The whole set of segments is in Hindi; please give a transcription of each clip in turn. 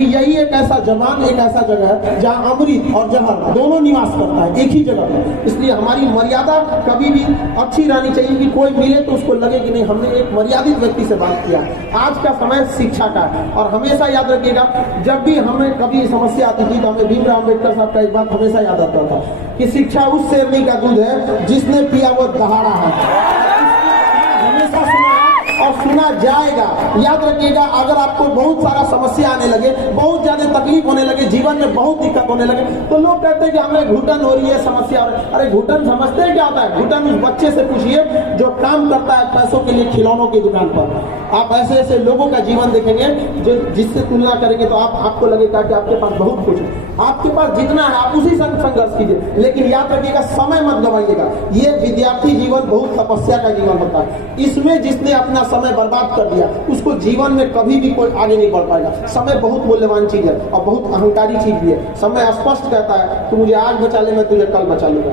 यही एक ऐसा जमान, एक ऐसा जगह है जहाँ अमृत और जहर दोनों निवास करता है एक ही जगह पर। इसलिए हमारी मर्यादा कभी भी अच्छी रहनी चाहिए कि कोई मिले तो उसको लगे कि नहीं हमने एक मर्यादित व्यक्ति से बात किया। आज का समय शिक्षा का है और हमेशा याद रखिएगा, जब भी हमें कभी समस्या आती थी तो हमें भीमराव अम्बेडकर साहब का एक बात हमेशा याद आता था कि शिक्षा उस शेरनी का दूध है जिसने पिया वो दहाड़ा है। हमेशा सुना और सुना जाएगा। याद रखिएगा, अगर आपको बहुत सारा समस्या आने लगे, बहुत ज्यादा तकलीफ होने लगे, जीवन में बहुत दिक्कत होने लगे, तो लोग कहते हैं कि हमें घुटन हो रही है, समस्या हो रही है। अरे घुटन समझते हैं क्या होता है? घुटन उस बच्चे से पूछिए जो काम करता है पैसों के लिए खिलौनों की दुकान पर। आप ऐसे ऐसे लोगों का जीवन देखेंगे जो जिससे तुलना करेंगे तो आपको लगेगा कि आपके पास बहुत कुछ है। आपके पास जितना है आप उसी संग संघर्ष कीजिए, लेकिन याद रखिएगा समय मत गवाइएगा। ये विद्यार्थी जीवन बहुत तपस्या का जीवन होता है। इसमें जिसने अपना समय बर्बाद कर दिया उसको जीवन में कभी भी कोई आगे नहीं बढ़ पाएगा। समय बहुत मूल्यवान चीज है और बहुत अहंकारी चीज भी है। समय स्पष्ट कहता है कि मुझे आज बचा ले, मैं तुझे कल बचा लूंगा।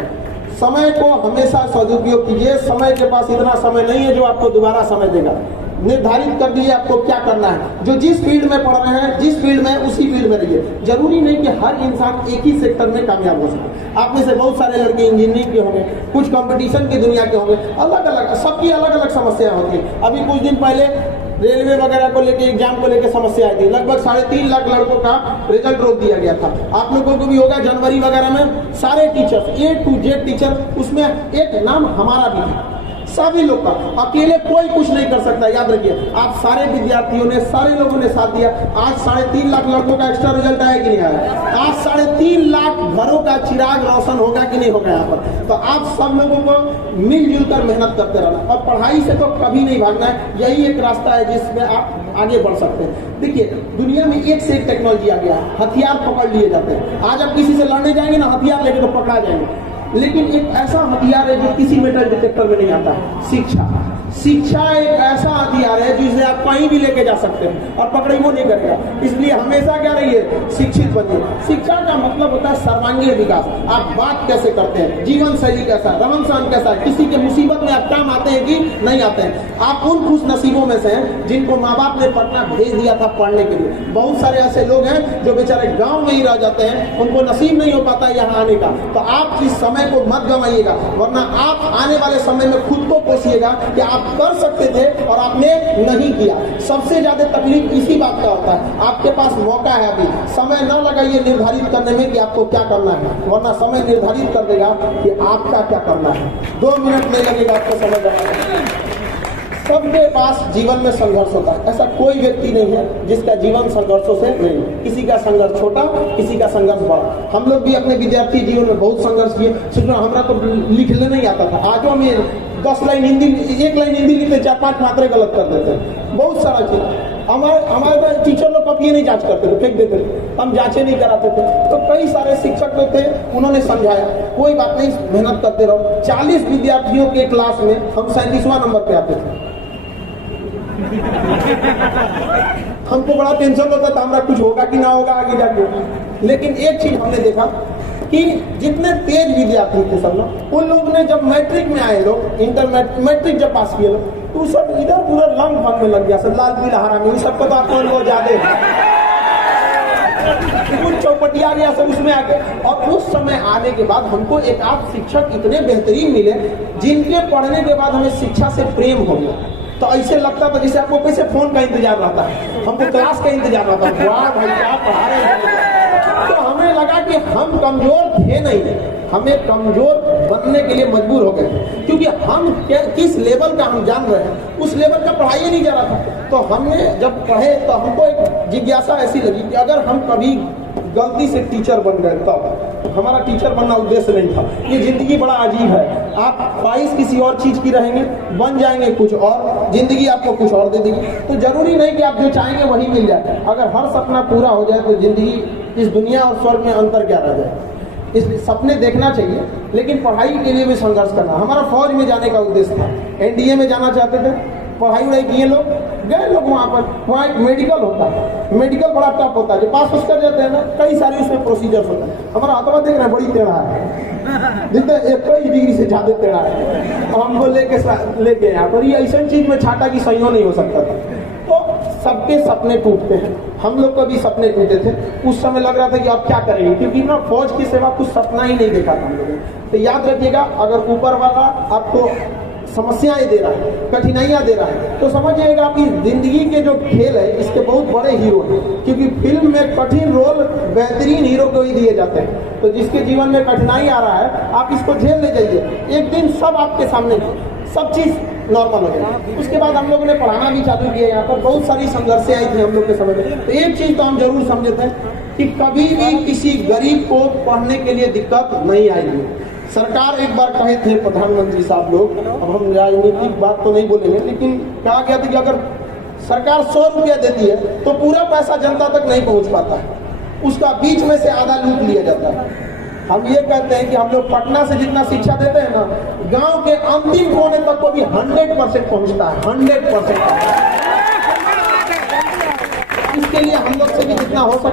समय को हमेशा सदुपयोग कीजिए। समय के पास इतना समय नहीं है जो आपको दोबारा समय देगा। निर्धारित कर दीजिए आपको क्या करना है। जो जिस फील्ड में पढ़ रहे हैं, जिस फील्ड में उसी फील्ड में रहिए। जरूरी नहीं कि हर इंसान एक ही सेक्टर में कामयाब हो सके। आप में से बहुत सारे लड़के इंजीनियरिंग के होंगे, कुछ कंपटीशन की दुनिया के होंगे, अलग अलग सबकी अलग अलग समस्या होती है। अभी कुछ दिन पहले रेलवे वगैरह को लेके, एग्जाम को लेके समस्या आई थी। लगभग 3.5 लाख लड़कों का रिजल्ट रोक दिया गया था। आप लोगों को भी होगा जनवरी वगैरह में सारे teachers A to Z teacher, उसमें एक नाम हमारा भी था। सभी लोग का, अकेले कोई कुछ नहीं कर सकता। याद रखिए, आप सारे विद्यार्थियों ने, सारे लोगों ने साथ दिया। आज 3.5 लाख लड़कों का एक्स्ट्रा रिजल्ट आया कि नहीं आया? आज 3.5 लाख घरों का चिराग रोशन होगा कि नहीं होगा यहाँ पर? तो आप सब लोगों को मिलजुल कर मेहनत करते रहना और पढ़ाई से तो कभी नहीं भागना है। यही एक रास्ता है जिसमें आप आगे बढ़ सकते हैं। देखिए, दुनिया में एक से एक टेक्नोलॉजी आ गया, हथियार पकड़ लिए जाते हैं। आज आप किसी से लड़ने जाएंगे ना, हथियार लेके तो पकड़ा जाएंगे। लेकिन एक ऐसा हथियार है जो किसी मेटल डिटेक्टर में नहीं आता है, शिक्षा। शिक्षा एक ऐसा हथियार है जिसे आप कहीं भी लेके जा सकते हैं और पकड़े वो नहीं करेगा। इसलिए हमेशा क्या रहिए, शिक्षित बनिए। शिक्षा का मतलब होता है सर्वांगीण विकास। आप बात कैसे करते हैं, जीवन शैली कैसा है, रहन सहन कैसा है, किसी के मुसीबत में आप काम आते हैं कि नहीं आते हैं। आप उन खुश नसीबों में से हैं जिनको माँ बाप ने पटना भेज दिया था पढ़ने के लिए। बहुत सारे ऐसे लोग हैं जो बेचारे गाँव में ही रह जाते हैं, उनको नसीब नहीं हो पाता यहाँ आने का। तो आप इस समय को मत गंवाइएगा, वरना आप आने वाले समय में खुद को कोसिएगा कि आप कर सकते थे और आपने नहीं किया। सबसे ज्यादा तकलीफ इसी बात का होता है। आपके पास मौका है, अभी समय न लगाइए निर्धारित करने में कि आपको क्या करना है, वरना समय निर्धारित कर देगा कि आपका क्या करना है। 2 मिनट नहीं लगेगा आपको समझ आना। सबके पास जीवन में संघर्ष होता है। ऐसा कोई व्यक्ति नहीं है जिसका जीवन संघर्षों से नहीं। किसी का संघर्ष छोटा, किसी का संघर्ष बड़ा। हम लोग भी अपने विद्यार्थी जीवन में बहुत संघर्ष किए। सिर्फ हमारा तो लिखने नहीं आता था। आज हम 10 लाइन हिंदी, 1 लाइन हिंदी लिखते 4-5 मात्रे गलत कर देते हैं। बहुत सारा चीज हमारे तो टीचर लोग कभी नहीं जांच करते थे, फेंक देते थे। हम जांचे नहीं कराते थे। तो कई सारे शिक्षक जो थे उन्होंने समझाया, कोई बात नहीं, मेहनत करते रहो। 40 विद्यार्थियों के क्लास में हम 37वां नंबर पे आते थे। हमको बड़ा टेंशन होता था हमारा कुछ होगा कि ना होगा आगे जाके। लेकिन एक चीज हमने देखा कि जितने तेज विद्यार्थी थे सब लोग, उन लोग ने जब मैट्रिक में आए लोग, मैट्रिक जब पास किए लोग, तो सब इधर पूरा लंग भंग में लग गया। सब लाल पीला हरा में सबको तो आपको अनुभव ज्यादा कुछ चौपटिया गया सब उसमें आके। और उस समय आने के बाद हमको एक आध शिक्षक इतने बेहतरीन मिले जिनके पढ़ने के बाद हमें शिक्षा से प्रेम हो गया। तो ऐसे लगता था जैसे आपको कैसे फोन का इंतजार रहता है, हमको क्लास का इंतजार रहता है। वाह भाई क्या पढ़ा रहे हैं। तो हमें लगा कि हम कमजोर थे नहीं, हमें कमजोर बनने के लिए मजबूर हो गए, क्योंकि हम किस लेवल का हम जान रहे हैं, उस लेवल का पढ़ाई नहीं जा रहा था। तो हमने जब पढ़े तो हमको एक जिज्ञासा ऐसी लगी कि अगर हम कभी गलती से टीचर बन गए तब, हमारा टीचर बनना उद्देश्य नहीं था। ये जिंदगी बड़ा अजीब है। आप ख्वाहिश किसी और चीज की रहेंगे, बन जाएंगे कुछ और, जिंदगी आपको कुछ और दे देगी। तो जरूरी नहीं कि आप जो चाहेंगे वही मिल जाए। अगर हर सपना पूरा हो जाए तो जिंदगी, इस दुनिया और स्वर्ग में अंतर क्या रह जाए। इसलिए सपने देखना चाहिए, लेकिन पढ़ाई के लिए भी संघर्ष करना। हमारा फौज में जाने का उद्देश्य था, NDA में जाना चाहते थे। पढ़ाई वढ़ाई किए लोग, गए लोग वहाँ पर। वहाँ एक मेडिकल होता है, मेडिकल बड़ा टफ होता है। जो पास कर जाते हैं ना, कई सारे उसमें प्रोसीजर्स होते हैं। हमारा हाथवा देख रहे हैं बड़ी टेढ़ा है, जितने 21 डिग्री से ज्यादा टेढ़ा है। हमको लेके यहाँ पर ये ऐसा चीज में छाटा की सही नहीं हो सकता था। तो सबके सपने टूटते हैं। हम लोग को भी सपने टूटे थे। उस समय लग रहा था कि अब क्या करेंगे, क्योंकि ना फौज की सेवा कुछ सपना ही नहीं देखा था हम लोगों ने। तो याद रखिएगा, अगर ऊपर वाला आपको समस्याएं दे रहा है, कठिनाइयां दे रहा है, तो समझिएगा आपकी जिंदगी के जो खेल है इसके बहुत बड़े हीरो हैं, क्योंकि फिल्म में कठिन रोल बेहतरीन हीरो को ही दिए जाते हैं। तो जिसके जीवन में कठिनाई आ रहा है, आप इसको झेल ले जाइए, एक दिन सब आपके सामने सब चीज नॉर्मल हो जाएगी। उसके बाद हम लोगों ने पढ़ाना भी चालू किया, यहाँ पर बहुत सारी संघर्षें आई थी हम लोग के समय में। तो एक चीज तो हम जरूर समझते हैं कि कभी भी किसी गरीब को पढ़ने के लिए दिक्कत नहीं आएगी। सरकार एक बार कहे थे प्रधानमंत्री साहब लोग, अब हम राजनीतिक बात तो नहीं बोलेंगे, लेकिन कहा गया था कि अगर सरकार 100 रुपया देती है तो पूरा पैसा जनता तक नहीं पहुंच पाता है, उसका बीच में से आधा लूट लिया जाता है। हम ये कहते हैं कि हम लोग पटना से जितना शिक्षा देते हैं ना, गांव के अंतिम कोने तक को भी 100% पहुंचता है, 100%। इसके लिए हम लोग से भी जितना हो सकता